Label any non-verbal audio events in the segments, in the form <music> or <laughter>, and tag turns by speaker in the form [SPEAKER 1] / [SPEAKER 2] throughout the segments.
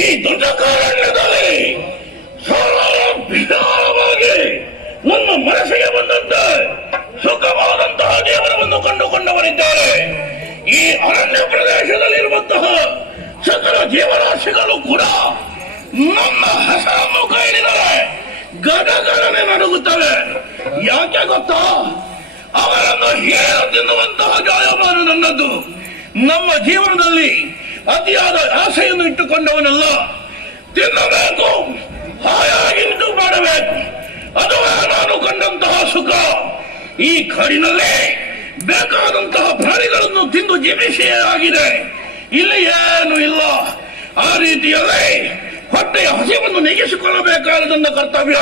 [SPEAKER 1] ಈ ದೊಡ್ಡ ಕಾರಣ್ಯದಲ್ಲಿ ಸರಳ ವಿಧಾನವಾಗಿ ನಮ್ಮ ಮನಸ್ಸಿಗೆ ಬಂದಂತೆ ಸುಖವಾದಂತಹ ದೇವರವನ್ನು ಕಂಡುಕೊಂಡವರಿದ್ದಾರೆ ಈ ಅರಣ್ಯ ಪ್ರದೇಶದಲ್ಲಿರುವಂತಹ ಸಕಲ ಜೀವರಾಶಿಗಳು ಕೂಡ ಕೈಲಿದರೆ ಗಡಗಡನೆ ನಡುಗುತ್ತವೆ. ಯಾಕೆ ಗೊತ್ತಾ? ಅವರನ್ನು ಹೇಳು ತಿನ್ನುವಂತಹ ಜಾಯಮಾನ ನನ್ನದ್ದು ನಮ್ಮ ಜೀವನದಲ್ಲಿ ಅತಿಯಾದ ಆಸೆಯನ್ನು ಇಟ್ಟುಕೊಂಡವನಲ್ಲ. ತಿನ್ನಬೇಕು, ಹಾಯಾಗಿ ಮಾಡಬೇಕು. ಅದುವೇ ನಾನು ಕಂಡಂತಹ ಸುಖ. ಈ ಕಾಡಿನಲ್ಲಿ ಬೇಕಾದಂತಹ ಪ್ರಾಣಿಗಳನ್ನು ತಿಂದು ಜೀವಿಸಿಯೇ ಆಗಿದೆ. ಇಲ್ಲಿ ಏನು ಇಲ್ಲ. ಆ ರೀತಿಯಲ್ಲಿ ಹೊಟ್ಟೆಯ ಹಸಿವನ್ನು ನೀಗಿಸಿಕೊಳ್ಳಬೇಕಾದ ನನ್ನ ಕರ್ತವ್ಯ.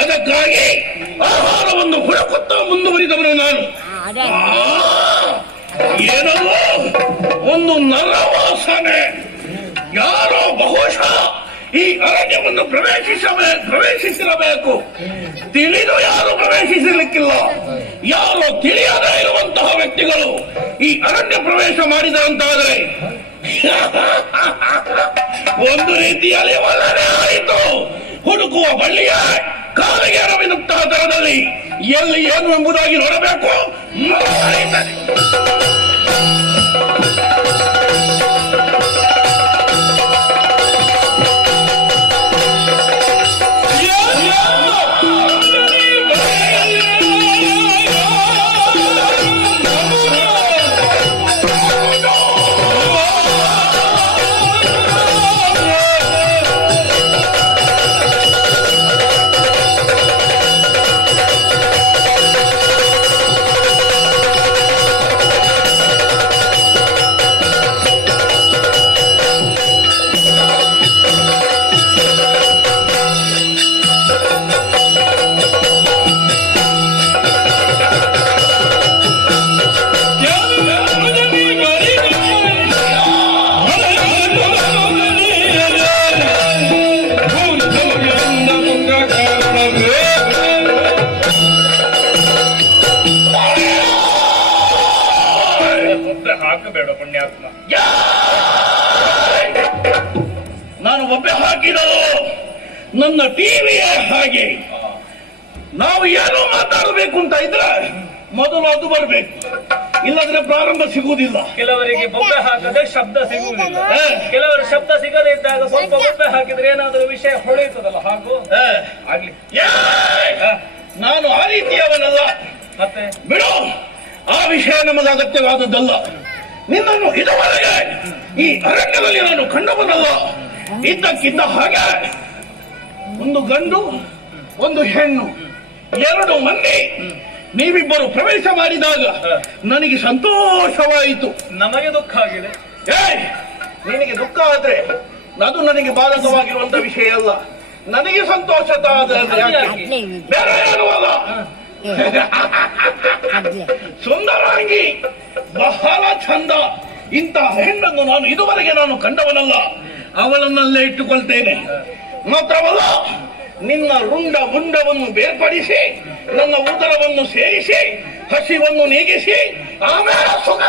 [SPEAKER 1] ಅದಕ್ಕಾಗಿ ಆಹಾರವನ್ನು ಹುಡುಕುತ್ತಾ ಮುಂದುವರಿದವನು ನಾನು. ಏನೋ ಒಂದು ನರವಾಸನೆ. ಯಾರೋ ಬಹುಶಃ ಈ ಅರಣ್ಯವನ್ನು ಪ್ರವೇಶಿಸಬೇ ಪ್ರವೇಶಿಸಿರಬೇಕು. ತಿಳಿದು ಯಾರು ಪ್ರವೇಶಿಸಲಿಕ್ಕಿಲ್ಲ. ಯಾರು ತಿಳಿಯದೇ ಇರುವಂತಹ ವ್ಯಕ್ತಿಗಳು ಈ ಅರಣ್ಯ ಪ್ರವೇಶ ಮಾಡಿದಂತಾದರೆ <laughs> ಒಂದು ರೀತಿಯಲ್ಲಿ ಒಳ್ಳೆಯದೇ ಆಯಿತು. ಹುಡುಕುವ ಬಳ್ಳಿಯ ಕಾಲಿಗೆ ತರದಲ್ಲಿ ಎಲ್ಲಿ ಏನು ಎಂಬುದಾಗಿ ನೋಡಬೇಕು. ನೋಡಲಿದ್ದಾರೆ.
[SPEAKER 2] ಹಾಕಬೇಡ ಪುಣ್ಯಾತ್ಮ.
[SPEAKER 1] ನಾನು ಒಬ್ಬೆ ಹಾಕಿದರು ನನ್ನ ಟಿವಿಯ ಹಾಗೆ. ನಾವು ಏನೋ ಮಾತಾಡಬೇಕು ಅಂತ ಇದ್ರೆ ಮೊದಲು ಅದು ಬರಬೇಕು. ಇಲ್ಲದ್ರೆ ಪ್ರಾರಂಭ ಸಿಗುವುದಿಲ್ಲ.
[SPEAKER 2] ಕೆಲವರಿಗೆ ಬೊಬ್ಬೆ ಹಾಕದೆ ಶಬ್ದ ಸಿಗುವುದಿಲ್ಲ. ಕೆಲವರು ಶಬ್ದ ಸಿಗದೇ ಇದ್ದಾಗ ಸ್ವಲ್ಪ ಬೊಬ್ಬೆ ಹಾಕಿದ್ರೆ ಏನಾದರೂ ವಿಷಯ ಹೊಳೆಯುತ್ತದಲ್ಲ ಹಾಗೂ? ಆಗ್ಲಿ.
[SPEAKER 1] ನಾನು ಆ ರೀತಿಯವನಲ್ಲ.
[SPEAKER 2] ಮತ್ತೆ?
[SPEAKER 1] ಬಿಡು. ಆ ವಿಷಯ ನಮಗೆ ಅಗತ್ಯವಾದದ್ದಲ್ಲ. ನಿನ್ನನ್ನು ಇದುವರೆಗೆ ಈ ಅರಣ್ಯದಲ್ಲಿ ನಾನು ಕಂಡವನಲ್ಲ ಇದ್ದಕ್ಕಿದ್ದ ಹಾಗೆ. ಒಂದು ಗಂಡು ಒಂದು ಹೆಣ್ಣು. ಎರಡು ಮಂದಿ. ನೀವಿಬ್ಬರು ಪ್ರವೇಶ ಮಾಡಿದಾಗ ನನಗೆ ಸಂತೋಷವಾಯಿತು.
[SPEAKER 2] ನಮಗೆ ದುಃಖ ಆಗಿದೆ.
[SPEAKER 1] ಏಯ್! ನಿನಗೆ ದುಃಖ ಆದ್ರೆ ಅದು ನನಗೆ ಬಾಧಕವಾಗಿರುವಂತ ವಿಷಯ ಅಲ್ಲ. ನನಗೆ ಸಂತೋಷ? ಬೇರೆ ಸುಂದರಾಂಗಿ ಬಹಳ ಚಂದ. ಇಂತಹ ಹೆಣ್ಣನ್ನು ನಾನು ಇದುವರೆಗೆ ನಾನು ಕಂಡವನಲ್ಲ. ಅವಳನ್ನಲ್ಲೇ ಇಟ್ಟುಕೊಳ್ತೇನೆ. ಮಾತ್ರವಲ್ಲ ನಿನ್ನ ರುಂಡ ಮುಂಡವನ್ನು ಬೇರ್ಪಡಿಸಿ ನನ್ನ ಉದರವನ್ನು ಸೇರಿಸಿ ಹಸಿವನ್ನು ನೀಗಿಸಿ ಆಮೇಲೆ ಸುಖ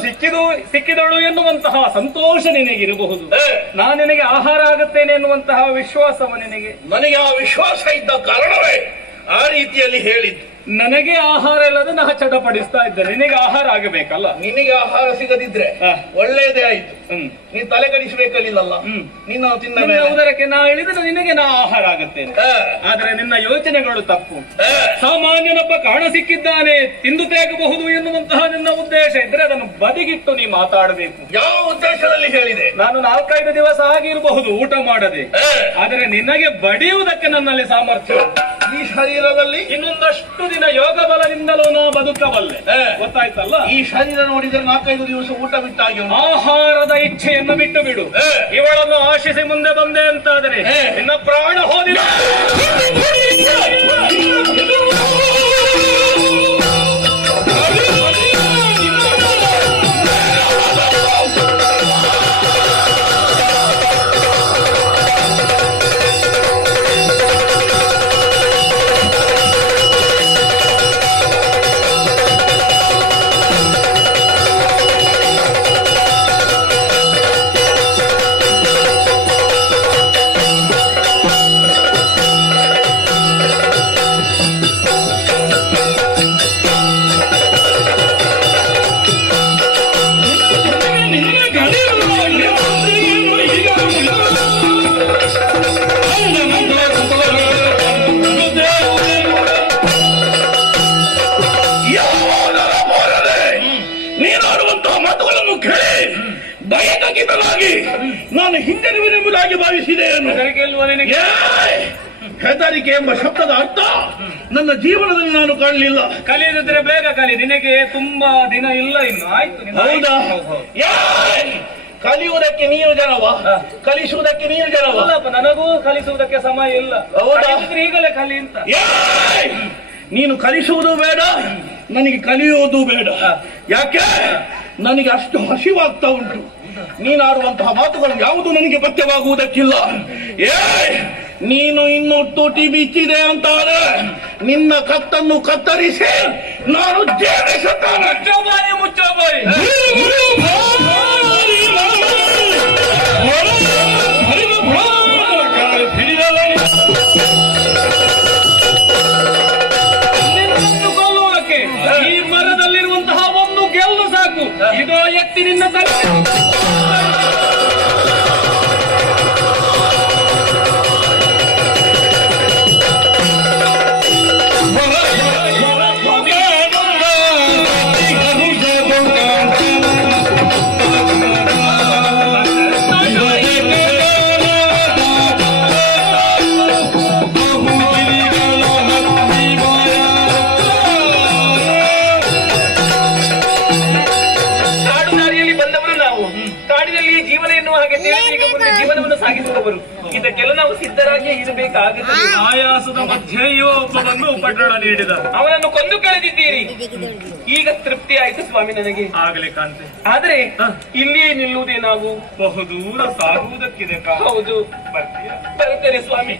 [SPEAKER 2] ಹೆಣ್ಣೋರ್ವಳು ಸಿಕ್ಕಿದು ಸಿಕ್ಕಿದಳು ಎನ್ನುವಂತಹ ಸಂತೋಷ ನಿನಗಿರಬಹುದು. ನಾನು ನಿನಗೆ ಆಹಾರ ಆಗುತ್ತೇನೆ ಎನ್ನುವಂತಹ ವಿಶ್ವಾಸವ ನಿನಗೆ.
[SPEAKER 1] ನನಗೆ ಆ ವಿಶ್ವಾಸ ಇದ್ದ ಕಾರಣವೇ ಆ ರೀತಿಯಲ್ಲಿ ಹೇಳಿದ್ದು.
[SPEAKER 2] ನನಗೆ ಆಹಾರ ಇಲ್ಲದೆ ನಾ ಚಟಪಡಿಸ್ತಾ ಇದ್ದೆ. ನಿನಗೆ ಆಹಾರ ಆಗಬೇಕಲ್ಲ?
[SPEAKER 1] ನಿನಗೆ ಆಹಾರ ಸಿಗದಿದ್ರೆ. ಒಳ್ಳೆಯದೇ ಆಯ್ತು.
[SPEAKER 2] ಹ್ಮ್.
[SPEAKER 1] ನೀ ತಲೆ ಕಡಿಸಬೇಕಲ್ಲಿಲ್ಲಲ್ಲ?
[SPEAKER 2] ಹ್ಮ್.
[SPEAKER 1] ನಿನ್ನ ತಿನ್ನ
[SPEAKER 2] ಉದರಕ್ಕೆ ನಾ ಹೇಳಿದ್ರೆ ನಿನಗೆ ನಾ ಆಹಾರ ಆಗುತ್ತೇನೆ. ಆದ್ರೆ ನಿನ್ನ ಯೋಚನೆಗಳು ತಪ್ಪು. ಸಾಮಾನ್ಯನೊಬ್ಬ ಕಾಣ ಸಿಕ್ಕಿದ್ದಾನೆ ತಿಂದು ತೇಗಬಹುದು ಎನ್ನುವಂತಹ ಇದ್ರೆ ಅದನ್ನು ಬದಿಗಿಟ್ಟು ನೀ ಮಾತಾಡಬೇಕು.
[SPEAKER 1] ಯಾವ ಉದ್ದೇಶದಲ್ಲಿ ಹೇಳಿದೆ?
[SPEAKER 2] ನಾನು ನಾಲ್ಕೈದು ದಿವಸ ಆಗಿರಬಹುದು ಊಟ ಮಾಡದೆ. ಆದರೆ ನಿನಗೆ ಬಡಿಯುವುದಕ್ಕೆ ನನ್ನಲ್ಲಿ ಸಾಮರ್ಥ್ಯ
[SPEAKER 1] ಈ ಶರೀರದಲ್ಲಿ?
[SPEAKER 2] ಇನ್ನೊಂದಷ್ಟು ದಿನ ಯೋಗ ಬಲದಿಂದಲೂ ನಾ ಬದುಕಬಲ್ಲೆ. ಗೊತ್ತಾಯ್ತಲ್ಲ?
[SPEAKER 1] ಈ ಶರೀರ ನೋಡಿದರೆ ನಾಲ್ಕೈದು ದಿವಸ ಊಟ ಬಿಟ್ಟಾಗಿ.
[SPEAKER 2] ಆಹಾರದ ಇಚ್ಛೆಯನ್ನು ಬಿಟ್ಟು ಬಿಡು ಇವಳನ್ನು ಆಶಿಸಿ ಮುಂದೆ ಬಂದೆ ಅಂತಾದರೆ. ನಿನ್ನ ಪ್ರಾಣ ಹೋದಿಲ್ಲ.
[SPEAKER 1] ಕೇಳಿ ಭಯಕಂಕಿತನಾಗಿ ನಾನು
[SPEAKER 2] ಹೆದರಿಕೆ ಇಲ್ವಾ ನಿನಗೆ
[SPEAKER 1] ಏಯ್! ಎಂಬ ಶಬ್ದದ ಅರ್ಥ ನನ್ನ ಜೀವನದಲ್ಲಿ ನಾನು ಕಾಣಲಿಲ್ಲ.
[SPEAKER 2] ಕಲಿಯದಿದ್ರೆ ಬೇಗ ಕಲಿ ನಿನಗೆ ತುಂಬಾ ದಿನ ಇಲ್ಲ ಇನ್ನು. ಆಯ್ತು
[SPEAKER 1] ಹೌದಾ! ಕಲಿಯುವುದಕ್ಕೆ ನೀವು ಜನವ ಕಲಿಸುವುದಕ್ಕೆ ನೀವು ಜನವ.
[SPEAKER 2] ನನಗೂ ಕಲಿಸುವುದಕ್ಕೆ ಸಮಯ ಇಲ್ಲ.
[SPEAKER 1] ಹೌದಾ?
[SPEAKER 2] ಈಗಲೇ ಕಲಿ ಅಂತ!
[SPEAKER 1] ನೀನು ಕಲಿಸುವುದು ಬೇಡ ನನಗೆ ಕಲಿಯುವುದು ಬೇಡ. ಯಾಕೆ? ನನಗೆ ಅಷ್ಟು ಹಸಿವಾಗ್ತಾ ಉಂಟು. ನೀನಾಡುವಂತಹ ಮಾತುಗಳು ಯಾವುದು ನನಗೆ ಪಥ್ಯವಾಗುವುದಕ್ಕಿಲ್ಲ ಏ ನೀನು ಇನ್ನು ತುಟಿ ಬಿಚ್ಚಿದೆ ಅಂತಾರೆ ನಿನ್ನ ಕತ್ತನ್ನು ಕತ್ತರಿಸಿ ನಾನು ಜೇಡಿಸುತ್ತಾನೆ.
[SPEAKER 2] ಸಾಕು ಇದೋ ಎತ್ತಿ ನಿನ್ನ
[SPEAKER 3] ಕಾಡಿನಲ್ಲಿ ಜೀವನ ಎನ್ನುವ ಹಾಗೆ ಈಗ ಮುಂದೆ ಜೀವನವನ್ನು ಸಾಗಿಸುವವರು. ಇದಕ್ಕೆಲ್ಲ ನಾವು ಸಿದ್ಧರಾಗಿ ಇರಬೇಕಾಗುತ್ತದೆ
[SPEAKER 2] ಆಯಾಸದ ಮಧ್ಯೆಯೋ ಒಬ್ಬನನ್ನು ಒಬ್ಬವನ್ನು ಉಪಟಳ ನೀಡಿದ.
[SPEAKER 3] ಅವನನ್ನು ಕೊಂದು ಕಳೆದಿದ್ದೀರಿ. ಈಗ ತೃಪ್ತಿ ಆಯ್ತು ಸ್ವಾಮಿ ನನಗೆ.
[SPEAKER 2] ಆಗಲಿ ಕಾಂತೆ.
[SPEAKER 3] ಆದ್ರೆ ಇಲ್ಲಿಯೇ ನಿಲ್ಲುವುದೇ ನಾವು?
[SPEAKER 2] ಬಹುದೂರ ಸಾಗುವುದಕ್ಕಿದೆ
[SPEAKER 3] ಹೌದು.
[SPEAKER 2] ಬರ್ತೀಯ?
[SPEAKER 3] ಬರುತ್ತೇನೆ ಸ್ವಾಮಿ.